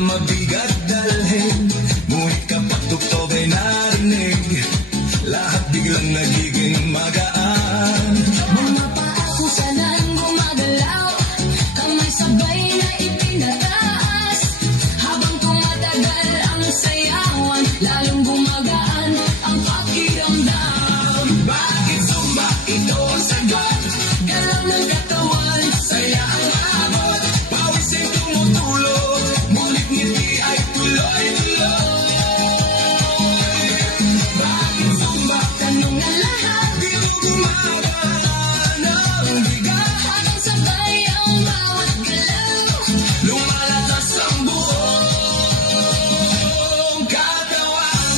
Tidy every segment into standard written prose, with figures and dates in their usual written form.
mabigat dalhin, ngunit kapag tugtog ay narinig, lahat biglang nagiging magaan. Mga paa kung saan gumagalaw, kamay sabay na ipinataas. Habang tumatagal ang sayawan, lalong gumagaan ang pakiramdam. Bakit sumba ito ang sagot? Galaw ng katawan, Saya ang abot, pawis ay tumutulog, ngunit ngiti ay tuloy-tuloy. Bakit sumba? tanong ng lahat, Di mo gumagaan ang bigat, habang sabay ang bawat galaw. lumalakas ang buong katawan.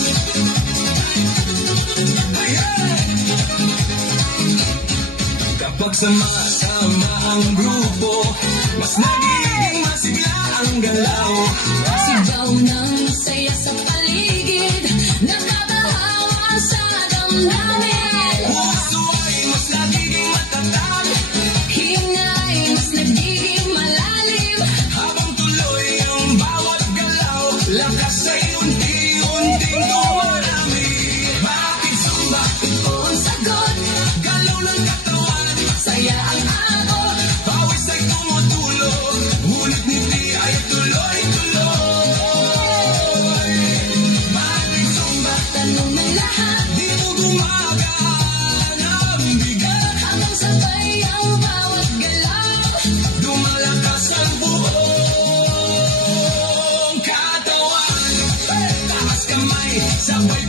Ayan! Kapag sama-sama ang grupo, mas nagiging masigla ang galaw. Sigaw ng saya sa paligid, nakabahawa sa damdamin. Puso ay mas nagiging matatag, Hingay mas nagiging malalim. habang tuloy ang bawat galaw, lakas ay unti-unting dumarami. Bakit sumba? Ito ang sagot, Galaw ng katawan, saya ang abot. pawis ay tumutulog, ngunit ngiti ay tuloy-tuloy. Bakit sumba? Tanong ng lahat, Di mo gumagaan ang bigat, habang sabay ang bawat galaw. lumalakas ang buong katawan. Taas kamay, sabay